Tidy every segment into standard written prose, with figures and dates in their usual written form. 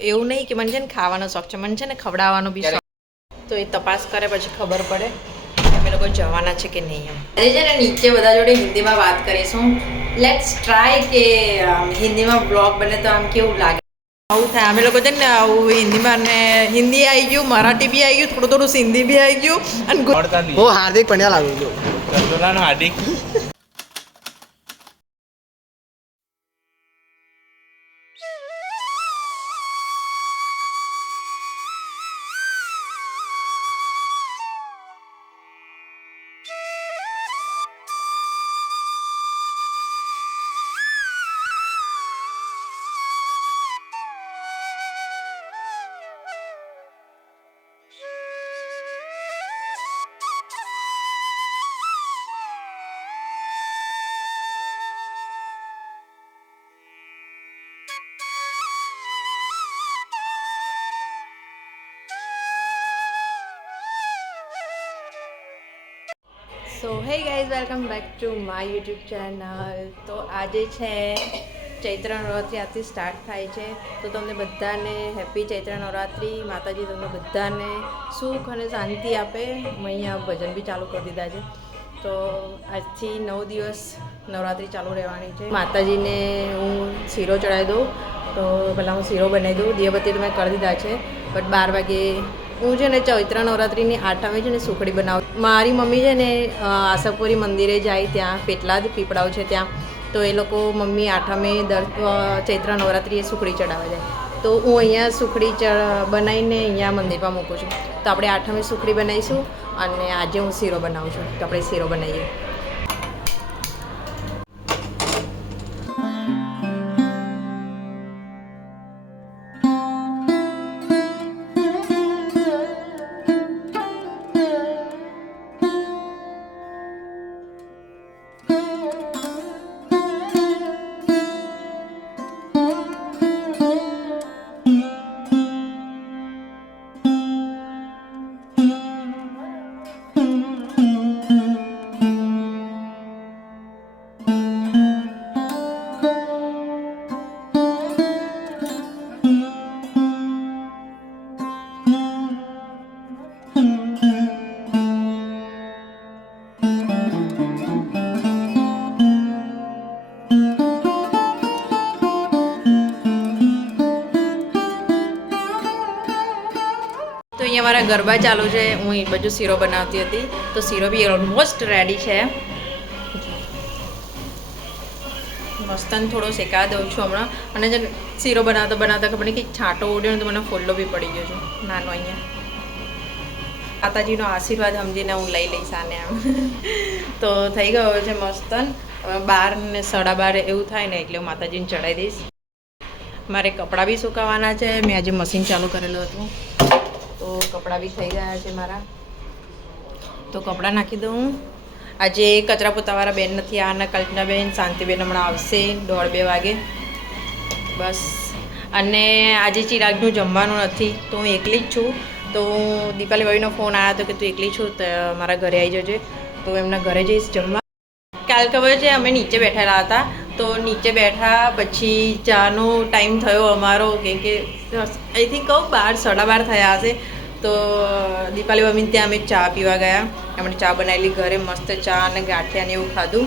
એવું નહીં કે મને છે ને ખાવાનો શોખ છે, મને છે ને ખવડાવવાનો બી શોખ. તો એ તપાસ કરે પછી ખબર પડે કે અમે લોકો જવાના છે કે નહીં એમ. આજે છે ને નીચે બધા જોડે હિન્દીમાં વાત કરીશું. લેટ્સ ટ્રાય કે હિન્દીમાં બ્લોગ બને તો આમ કેવું લાગે. આવું થાય અમે લોકો છે ને આવું હિન્દીમાં, ને હિન્દી આવી ગયું, મરાઠી બી આવી ગયું, થોડું થોડું સિંધી બી આવી ગયું. અને હું હાર્દિક પંડ્યા લાગુ છું. Hardik so hey guys, welcome back to my YouTube channel. તો આજે છે ચૈત્ર નવરાત્રિ, આજથી સ્ટાર્ટ થાય છે. તો તમને બધાને હેપી ચૈત્ર નવરાત્રિ. માતાજી તમને બધાને સુખ અને શાંતિ આપે. મેં અહીંયા ભજન બી ચાલુ કરી દીધા છે. તો આજથી 9 દિવસ નવરાત્રિ ચાલુ રહેવાની છે. માતાજીને હું શીરો ચડાવી દઉં. તો પહેલાં હું શીરો બનાવી દઉં. દીવાબત્તી તો મેં કરી દીધા છે, બટ 12 વાગે હું છે ને ચૈત્ર નવરાત્રિની આઠમે છે ને સુખડી બનાવું. મારી મમ્મી છે ને આશાપુરી મંદિરે જાય, ત્યાં પેટલાદ પીપળાવ છે ત્યાં. તો એ લોકો મમ્મી આઠમે ચૈત્ર નવરાત્રિએ સુખડી ચડાવવા જાય. તો હું અહીંયા સુખડી બનાવીને અહીંયા મંદિરમાં મૂકું છું. તો આપણે આઠમે સુખડી બનાવીશું અને આજે હું શીરો બનાવું છું. તો આપણે શીરો બનાવીએ. તો અહીંયા મારા ગરબા ચાલુ છે. હું એ બાજુ શીરો બનાવતી હતી. તો શીરો બી ઓલમોસ્ટ રેડી છે. મસ્તન થોડો શેકા દઉં છું હમણાં. અને જે શીરો બનાવતા બનાવતા ખબર નહીં કે છાંટો ઉડ્યો ને તો મને ફોલ્લો બી પડી ગયો છે નાનો અહીંયા. માતાજીનો આશીર્વાદ સમજીને હું લઈ લઈશ આને આમ. તો થઈ ગયો છે મસ્તન. 12 ને 12:30 એવું થાય ને એટલે હું માતાજીને ચડાવી દઈશ. મારે કપડાં બી સુકાવવાના છે. મેં આજે મશીન ચાલુ કરેલું હતું, તો કપડાં બી થઈ ગયા છે મારા. તો કપડાં નાખી દઉં. આજે કચરા પોતાવાળા બેન નથી આવવાના. કલ્પનાબેન, શાંતિબેન હમણાં આવશે 1:30-2 વાગે બસ. અને આજે ચિરાગનું જમવાનું નથી, તો હું એકલી જ છું. તો દીપાલી ભાઈનો ફોન આવ્યો હતો કે તું એકલી છું તો મારા ઘરે આવી જજે. તો એમના ઘરે જઈશ જમવા. કાલ ખબર છે અમે નીચે બેઠેલા હતા. તો નીચે બેઠા પછી ચાનો ટાઈમ થયો અમારો, કેમ કે આઈ થિંક કહું 12-12:30 થયા હશે. તો દીપાલી મમ્મીને ત્યાં અમે ચા પીવા ગયા. એમણે ચા બનાવેલી ઘરે, મસ્ત ચા અને ગાંઠિયા ને એવું ખાધું.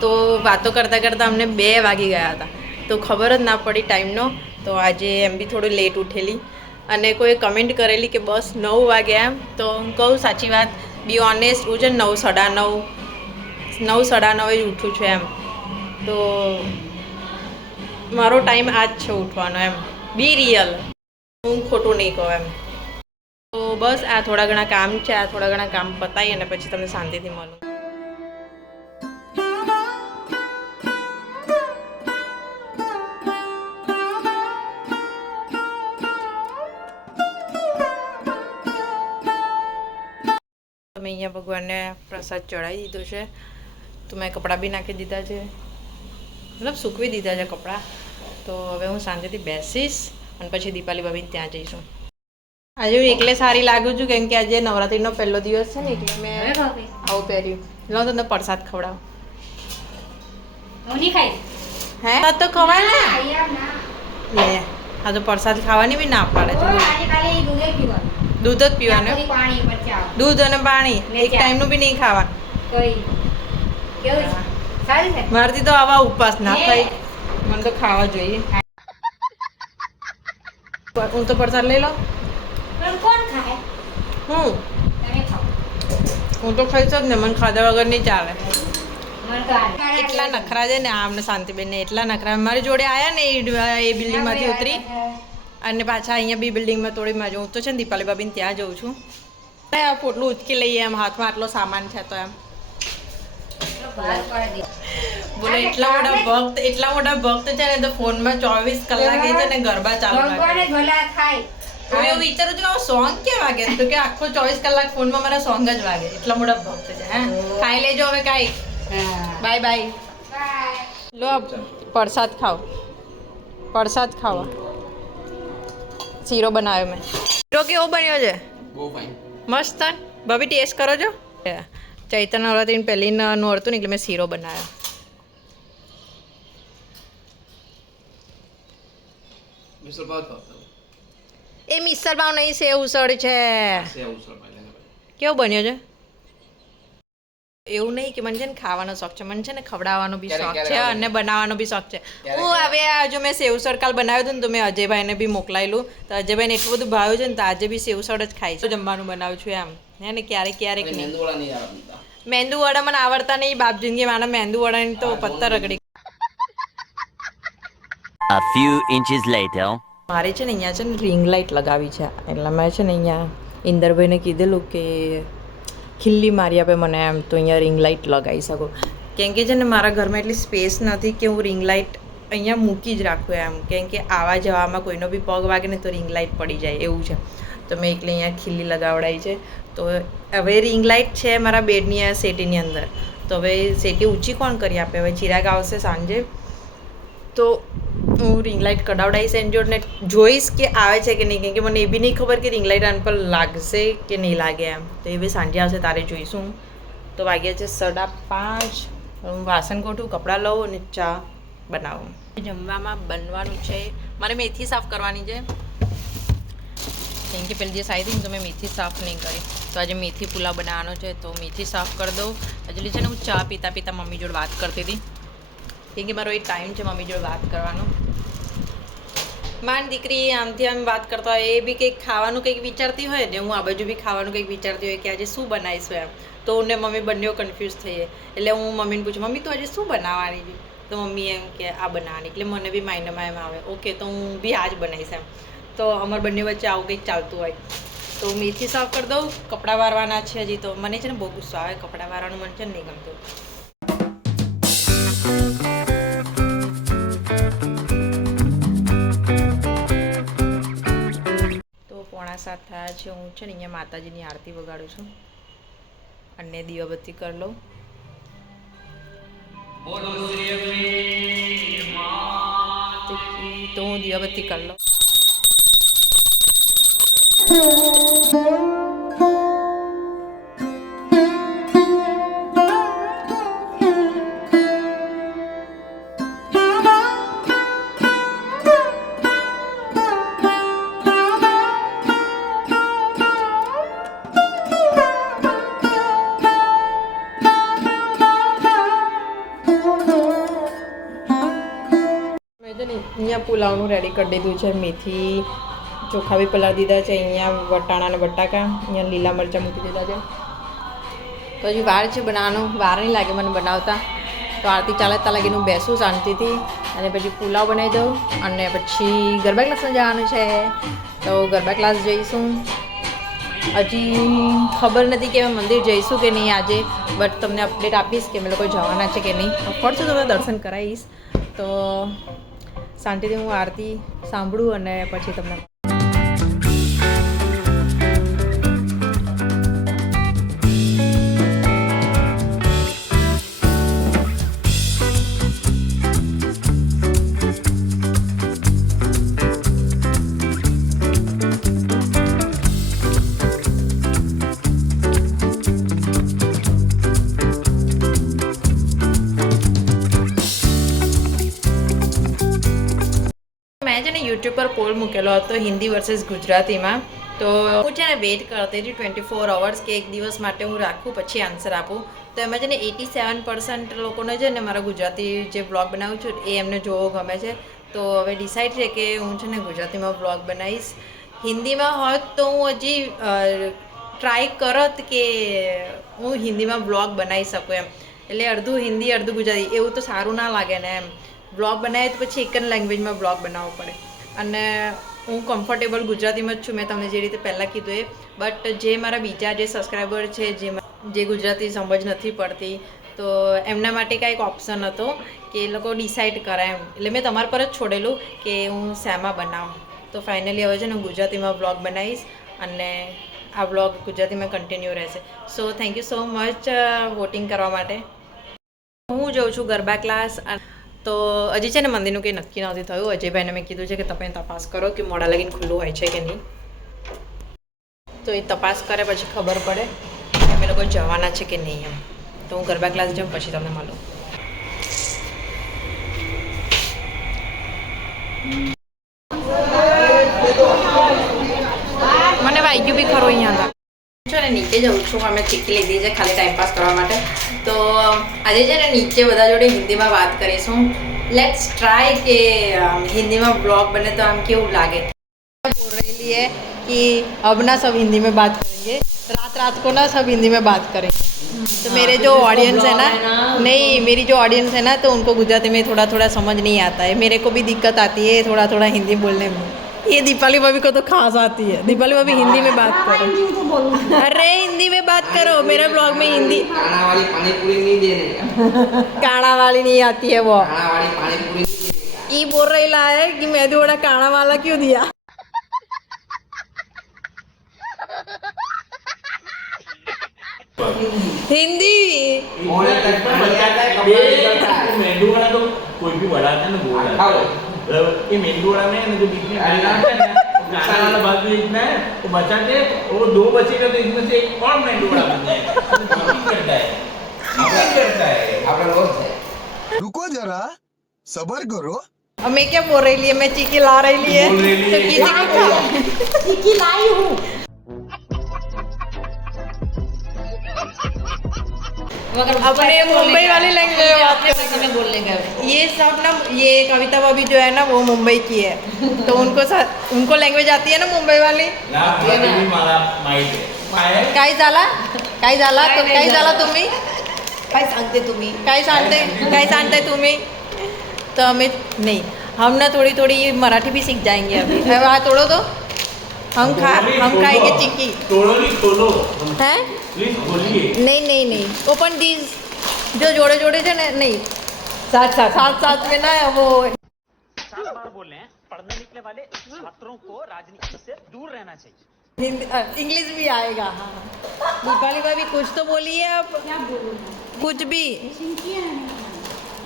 તો વાતો કરતાં કરતાં અમને 2 વાગી ગયા હતા. તો ખબર જ ના પડી ટાઈમનો. તો આજે એમ બી થોડું લેટ ઉઠેલી. અને કોઈ કમેન્ટ કરેલી કે બસ 9 વાગ્યા એમ. તો કહું સાચી વાત, બી ઓનેસ્ટ, હું છે 9-9:30 જ ઉઠું છું એમ. તો મારો ટાઈમ આ જ છે ઉઠવાનો એમ. બી રિયલ, હું ખોટું નહીં કહું એમ. તો બસ આ થોડા ઘણા કામ છે. આ થોડા ઘણા કામ પતાવી અને પછી તમને શાંતિથી મળું. મેં અહીંયા ભગવાનને પ્રસાદ ચડાવી દીધો છે. તો મેં કપડાં બી નાખી દીધા છે, મતલબ સૂકવી દીધા છે કપડાં. તો હવે હું શાંતિથી બેસીશ અને પછી દીપાલી ભાભીને ત્યાં જઈશું. આજે હું એકલે સારી લાગુ છું, કેમ કે આજે નવરાત્રિનો પહેલો દિવસ છે ને એટલે મેં આવું પહેર્યું. લો તમને પ્રસાદ ખવડાવ. હે તો ખવાય ને. લે હા તો પ્રસાદ ખાવાની બી ના પાડે છે. આજે ખાલી દૂધ જ પીવાનું. દૂધ જ પીવાનું. આખો દી પાણી પછી આવે. દૂધ અને પાણી એક ટાઈમનું બી નહીં ખાવાનું. કઈ કેવું છે? સારું છે. મારથી તો આવા ઉપવાસ ના થાય. મને તો ખાવા જોઈએ. હું તો પ્રસાદ લઈ લો. પણ કોણ ખાય? હું તમે ખાઓ. હું તો ખાઈશ જ ને, મને ખાધા વગર નહીં ચાલે. મને તો આ એટલા નખરા છે ને આમને શાંતિબેનને, એટલા નખરા. મારી જોડે આયા ને એ બિલ્ડિંગમાંથી ઉતરી અને પાછા અહીંયા બી બિલ્ડિંગમાં તોડી માં હું તો છે ને દીપાલી ભાભીને ત્યાં જઉં છું. પોટલું ઉચકી લઈએ એમ, હાથમાં આટલો સામાન છે તો એમ બોલો. એટલા મોટા ભક્ત છે ને તો ફોનમાં 24 કલાક છે ને ગરબા ચાલુ રાખે. હું એવું વિચારું છું કે સોંગ કે વાગે તો કે આખો 24 કલાક ફોનમાં મારા સોંગ જ વાગે. એટલા મોટા ભક્ત છે. હે ખાઈ લેજો હવે કાંઈ. Bye bye. લો પ્રસાદ ખાઓ. પ્રસાદ ખાવા શીરો બનાવ્યો મેં. શીરો કેવો બન્યો છે? બહુ ફાઇન. મસ્ત. ભાભી ટેસ્ટ કરો છો. ચૈત્ર નવરાત્રિની પહેલીનું હતું ને એટલે મેં શીરો બનાવ્યો. મિસળ પાવ ખાતા. એ મિસળ પાવ નહીં, સેવ ઉસળ છે. સેવ ઉસળ પાવ લેને ભાઈ. કેવો બન્યો છે? એવું નહીં કે મને છે ને ખાવાનો શોખ છે, મને છે ને ખવડાવવાનો બી શોખ છે અને બનાવવાનો બી શોખ છે. હું હવે જો મેં સેવસળ કાલ બનાવ્યું હતું ને તો મેં અજયભાઈને બી મોકલાયેલું, તો અજયભાઈને એટલું બધું ભાવ્યું છે ને તો આજે બી સેવસળ જ ખાઈ છે. જમવાનું બનાવું છું એમ હે ને, ક્યારેક ક્યારેક નહીં. મેંદુવડા નહીં આવડતા. મેંદુવડા મને આવડતા નહીં બાપજીની, મારા મેંદુવડાની તો પત્તર રગડી. A few inches later. મારે છે ને અહીંયા છે ને રિંગ લાઇટ લગાવી છે, એટલે મેં છે ને અહીંયા ઇન્દરભાઈને કીધેલું કે ખીલ્લી મારી આપે મને એમ, તો અહીંયા રિંગ લાઇટ લગાવી શકો. કેમ કે છે ને મારા ઘરમાં એટલી સ્પેસ નથી કે હું રિંગ લાઇટ અહીંયા મૂકી જ રાખું એમ, કેમ કે આવા જવામાં કોઈનો બી પગ વાગે ને તો રિંગ લાઇટ પડી જાય એવું છે. તો મેં એટલે અહીંયા ખીલ્લી લગાવડાવી છે. તો હવે રિંગ લાઇટ છે મારા બેડની આ સેટીની અંદર. તો હવે સેટી ઊંચી કોણ કરી આપે? હવે ચિરાગ આવશે સાંજે તો હું રિંગ લાઇટ કઢાવડાવીશ એની જોડને, જોઈશ કે આવે છે કે નહીં, કેમ કે મને એ બી નહીં ખબર કે રિંગ લાઇટ આન પર લાગશે કે નહીં લાગે એમ. તો એ બી સાંજે આવશે તારે જોઈશું. તો વાગ્યા છે 5:30. હું વાસણ ગોઠું, કપડાં લઉં અને ચા બનાવું. જમવામાં બનવાનું છે મારે મેથી સાફ કરવાની છે, કેમ કે પેલી દિવસ આવી હતી ને તો મેં મેથી સાફ નહીં કરી. તો આજે મેથી પુલાવ બનાવવાનો છે તો મેથી સાફ કરી દઉં. એકચ્યુઅલી છે ને હું ચા પીતા પીતા મમ્મી જોડે વાત કરતી હતી, કેમ કે મારો એ ટાઈમ છે મમ્મી જોડે વાત કરવાનો. માન દીકરી આમથી આમ વાત કરતા હોય, એ બી કંઈક ખાવાનું કંઈક વિચારતી હોય ને હું આ બાજુ બી ખાવાનું કંઈક વિચારતી હોય કે આજે શું બનાવીશું એમ. તો ને મમ્મી બંને કન્ફ્યુઝ થઈએ. એટલે હું મમ્મીને પૂછું, મમ્મી તું આજે શું બનાવવાની છે? તો મમ્મી એમ કે આ બનાવવાની. એટલે મને બી માઇન્ડમાં એમ આવે ઓકે તો હું બી આ જ બનાવીશ એમ. તો અમારા બંને વચ્ચે આવું કંઈક ચાલતું હોય. તો મેથી સાફ કરી દઉં, કપડાં વારવાના છે હજી. તો મને છે ને બહુ ગુસ્સો આવે કપડાં વારવાનું, મને છે ને નહીં ગમતું. પોણા 7 થયા છે. હું છે ને અહીંયા માતાજીની આરતી વગાડું છું અને દીવાબત્તી કરી લઉં. તો હું દીવાબત્તી કરી લઉં. અહીંયા પુલાવનું રેડી કરી દીધું છે. મેથી ચોખા બી પલાળી દીધા છે. અહીંયા વટાણા અને બટાકા, અહીંયા લીલા મરચાં મૂકી દીધા છે. તો હજી વાર છે બનાવવાનું, વાર નહીં લાગે મને બનાવતા. તો આરતી ચાલે ત્યાં લાગીને હું બેસું શાંતિથી અને પછી પુલાવ બનાવી દઉં અને પછી ગરબા ક્લાસમાં જવાનું છે. તો ગરબા ક્લાસ જઈશું. હજી ખબર નથી કે અમે મંદિર જઈશું કે નહીં આજે, બટ તમને અપડેટ આપીશ કે અમે લોકો જવાના છે કે નહીં. ઓફકોર્સ તમને દર્શન કરાવીશ. તો શાંતિથી હું આરતી સાંભળું અને પછી તમને યુટ્યુબ પર પોલ મૂકેલો હતો હિન્દી વર્સેસ ગુજરાતીમાં. તો હું છે ને વેઇટ કરતી હતી 24 અવર્સ કે એક દિવસ માટે હું રાખું પછી આન્સર આપું. તો એમાં છે ને 87% લોકોને છે ને મારા ગુજરાતી જે બ્લોગ બનાવું છું એ એમને જોવો ગમે છે. તો હવે ડિસાઈડ છે કે હું છે ને ગુજરાતીમાં બ્લોગ બનાવીશ. હિન્દીમાં હોત તો હું હજી ટ્રાય કરત કે હું હિન્દીમાં બ્લોગ બનાવી શકું એમ. એટલે અડધું હિન્દી અડધું ગુજરાતી એવું તો સારું ના લાગે ને એમ. બ્લોગ બનાવીએ તો પછી એક જ લેંગ્વેજમાં બ્લોગ બનાવવો પડે. અને હું કમ્ફર્ટેબલ ગુજરાતીમાં જ છું, મેં તમને જે રીતે પહેલાં કીધું એ. બટ જે મારા બીજા જે સબસ્ક્રાઈબર છે જે ગુજરાતી સમજ નથી પડતી તો એમના માટે કાંઈક ઓપ્શન હતો કે એ લોકો ડિસાઈડ કરે એમ. એટલે મેં તમારા પર જ છોડેલું કે હું શેમાં બનાવું. તો ફાઇનલી હવે છે ને હું ગુજરાતીમાં બ્લોગ બનાવીશ અને આ બ્લોગ ગુજરાતીમાં કન્ટિન્યુ રહેશે. So thank you so much voting કરવા માટે. હું જાઉં છું ગરબા ક્લાસ. તો હજી છે ને મંદિરનું કંઈ નક્કી નથી થયું. અજયભાઈને મેં કીધું છે કે તમે તપાસ કરો કે મોડા લગીને ખુલ્લું હોય છે કે નહીં. તો એ તપાસ કરે પછી ખબર પડે કે અમે લોકો જવાના છે કે નહીં એમ. તો હું ગરબા ક્લાસ જાઉં પછી તમને મળું. મને વાગ્યું બી ખરો અહીંયા છે ને નીચે જઉં છું. અમે ચીકી લીધી છે ખાલી ટાઈમપાસ કરવા માટે. તો આજે છે ને નીચે બધા જોડે હિન્દીમાં વાત કરીશું. લેટ્સ ટ્રાય કે हिंदीમાં ब्लॉग बने तो हम केवं लागे. बोल रही है कि अब ना सब हिंदी में बात करेंगे, रात को ना सब हिंदी में बात करेंगे. तो मेरे जो ऑडियंस है ना, नहीं मेरी जो ऑडियंस है ना, तो उनको गुजराती में थोड़ा थोड़ा समझ नहीं आता है. मेरे को भी दिक्कत आती है थोड़ा थोड़ा हिंदी बोलने में. ये दीपाली भाभी को तो खास आती है. दीपाली भाभी हिंदी में बात करो. अरे हिंदी में बात करो. मेरे ब्लॉग में हिंदी. काना वाली पानी पूरी नहीं देने. काड़ा वाली नहीं आती है वो. काना वाली पानी पूरी नहीं देने. ये बोल रही ला है कि मेदू वड़ा काड़ा वाला क्यों दिया. हिंदी मोड़े तक पानी आता है, कपड़ा निकलता है. मेंदू वड़ा तो कोई भी बनाता है ना बोल खाओ. ये मेंदू वड़ा में ना जो बीच में गाना आता है ना, गाना वाला भाग में इतना है वो बचाते वो दो बचेगा तो इसमें से एक और मेंदू वड़ा बन जाएगा. चीटिंग करता है, चीटिंग करता है. आपका रोज है. रुको जरा सबर करो. अब मैं क्या बोल रही है, मैं चीकी ला रही है बोल रही तो है. किसी को चीकी लाई हूँ. अपने मुंबई वाली लैंग्वेज में बात करेंगे. में बोलने का ये सब ना, ये कविता भाभी जो है ना वो मुंबई की है. तो उनको लैंग्वेज आती है ना मुंबई वाली. ना भी मारा माइट है. काय झाला तुम्ही काय सांगते तुम्ही. काय सांगते तुम्ही. तो हमें नहीं, हम ना थोड़ी थोड़ी मराठी भी सीख जाएंगे अभी. वहाँ तोड़ो तो हम खाएंगे चिक्की. तोड़ो नहीं खोलो. हैं? प्लीज खोलिए. नहीं ओपन दीज. जो जोड़े जोड़े थे ना, नहीं साथ में ना वो. 7 बार बोले हैं, पढ़ने निकले वाले छात्रों को राजनीति से दूर रहना चाहिए. हिंदी इंग्लिश भी आएगा. हाँ दीपाली भाभी कुछ तो बोलिए आप. क्या बोलूँ. कुछ भी.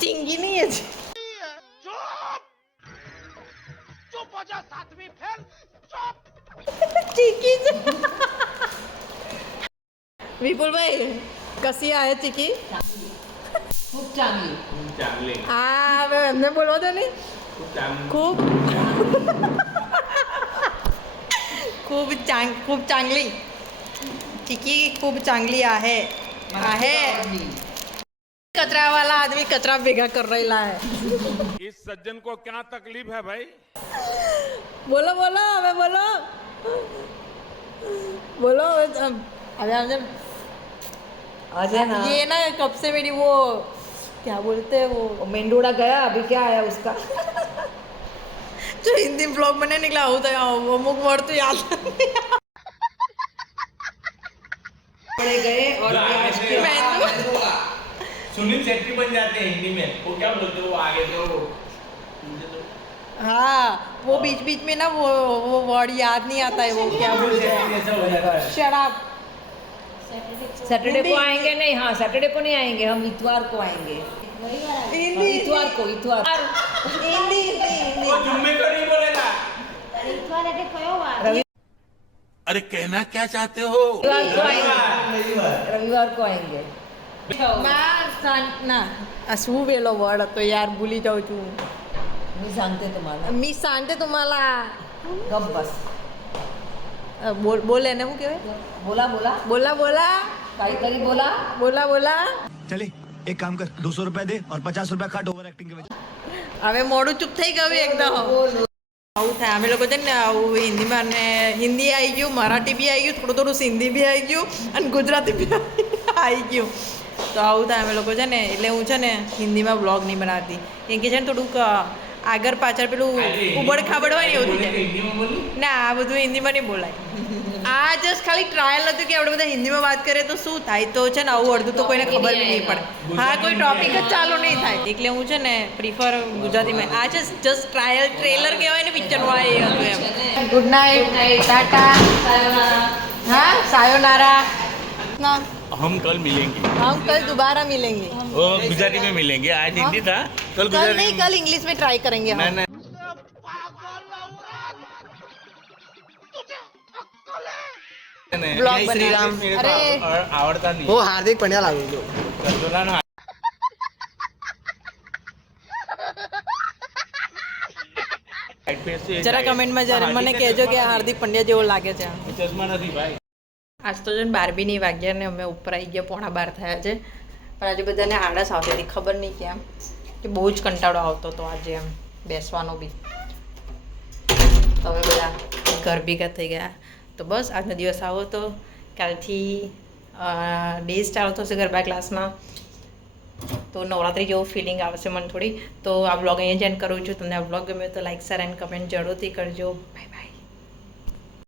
चिंगी नहीं है. चिकी विपुल भाई कसी आहे चिकी. खूप चांगली. चांगले. હવે એમને બોલવા દો નહીં. खूप खूप चांगली चिकी खूप चांगली आहे. कचरा वाला आदमी कचरा भेगा कर रहा है. इस सज्जन को क्या तकलीफ है भाई. बोलो હવે बोलो अभी अजय ना ये ना कब से मेरी वो क्या बोलते हैं वो मेंदूड़ा गया अभी क्या आया उसका. जो हिंदी ब्लॉग बने निकला होता है अमुक वर्ड तो याद नहीं. पड़े गए और सुनील शेट्टी बन जाते हैं हिंदी में. वो क्या बोलते हैं वो आगे जो हाँ वो बीच में ना वो वर्ड याद नहीं आता है. वो क्या बोलते हैं. जैसा हो जाता है. शराब. सैटरडे को आएंगे. नहीं हाँ सैटरडे को नहीं आएंगे, हम इतवार को आएंगे. हिंदी इतवार हिंदी वो जुम्मे को नहीं बोलेगा. अरे कहना क्या चाहते हो. रविवार को आएंगे. ના શું વેલો વર્ડ હતો યાર, ભૂલી જાઉં છું. मी सांगते तुम्हाला मी सांगते तुम्हाला गप बस बोल એને શું કહેવાય बोला बोला બોલા બોલા काहीतरी बोला બોલા બોલા चले एक काम कर 200 रुपया दे और 50 रुपया काट ओवर एक्टिंग के वजह હવે મોડું ચૂપ થઈ ગયું એકદમ આવું થાય અમે લોકો છે ને આવું હિન્દીમાં ને હિન્દી આવી ગયું મરાઠી બી આવી ગયું થોડું થોડું સિંધી બી આવી ગયું અને ગુજરાતી બી આવી ગયું તો આવું થાય અમે લોકો છે ને એટલે હું છે ને હિન્દીમાં બ્લોગ નહીં બનાવતી કેમ કે છે ને થોડુંક આગળ પાછળ પેલું ઉબડ ખાબડ હોય ને એવું થઈ જાય હિન્દીમાં બોલી ના આ બધું હિન્દીમાં નહીં બોલાય આ જસ્ટ ખાલી ટ્રાયલ હતું કે આપણે બધા હિન્દીમાં વાત કરીએ તો શું થાય તો છે ને આવું અડધું તો કોઈને ખબર બી નહીં પડે હા કોઈ ટોપિક જ ચાલુ નહીં થાય એટલે હું છે ને પ્રિફર ગુજરાતીમાં આ છે જસ્ટ ટ્રાયલ ટ્રેલર કહેવાય ને પિક્ચરનું આ એ હતું એમ ગુડ નાઇટ ટાટા હા સાયોનારા ના हम कल मिलेंगे हम कल दोबारा मिलेंगे वो गुजराती में मिलेंगे आज हिंदी था कल कल नहीं कल इंग्लिश में ट्राई करेंगे हम नहीं ब्लॉग बना अरे आवड़ता नहीं હું હાર્દિક પંડ્યા લાગુ છું करदोला ना જરા કમેન્ટમાં જરા મને કહેજો કે હાર્દિક પંડ્યા જેવો લાગે છે चश्मा नहीं भाई આજ તો છે ને 12:02 વાગ્યા ને અમે ઉપર આવી ગયા 11:15 થયા છે પણ આજે બધાને આળસ આવતી હતી ખબર નહીં કેમ કે બહુ જ કંટાળો આવતો હતો આજે એમ બેસવાનો બી તો હવે બધા ઘર ભેગા થઈ ગયા તો બસ આજનો દિવસ આવો તો કાલથી ડે ચાલુ થશે ગરબા ક્લાસમાં તો નવરાત્રી જેવું ફિલિંગ આવશે મને થોડી તો આ બ્લોગ અહીંયા જ એન્ડ કરું છું તમને આ બ્લોગ ગમ્યો તો લાઈક શેર એન્ડ કમેન્ટ જરૂરથી કરજો બાય બાય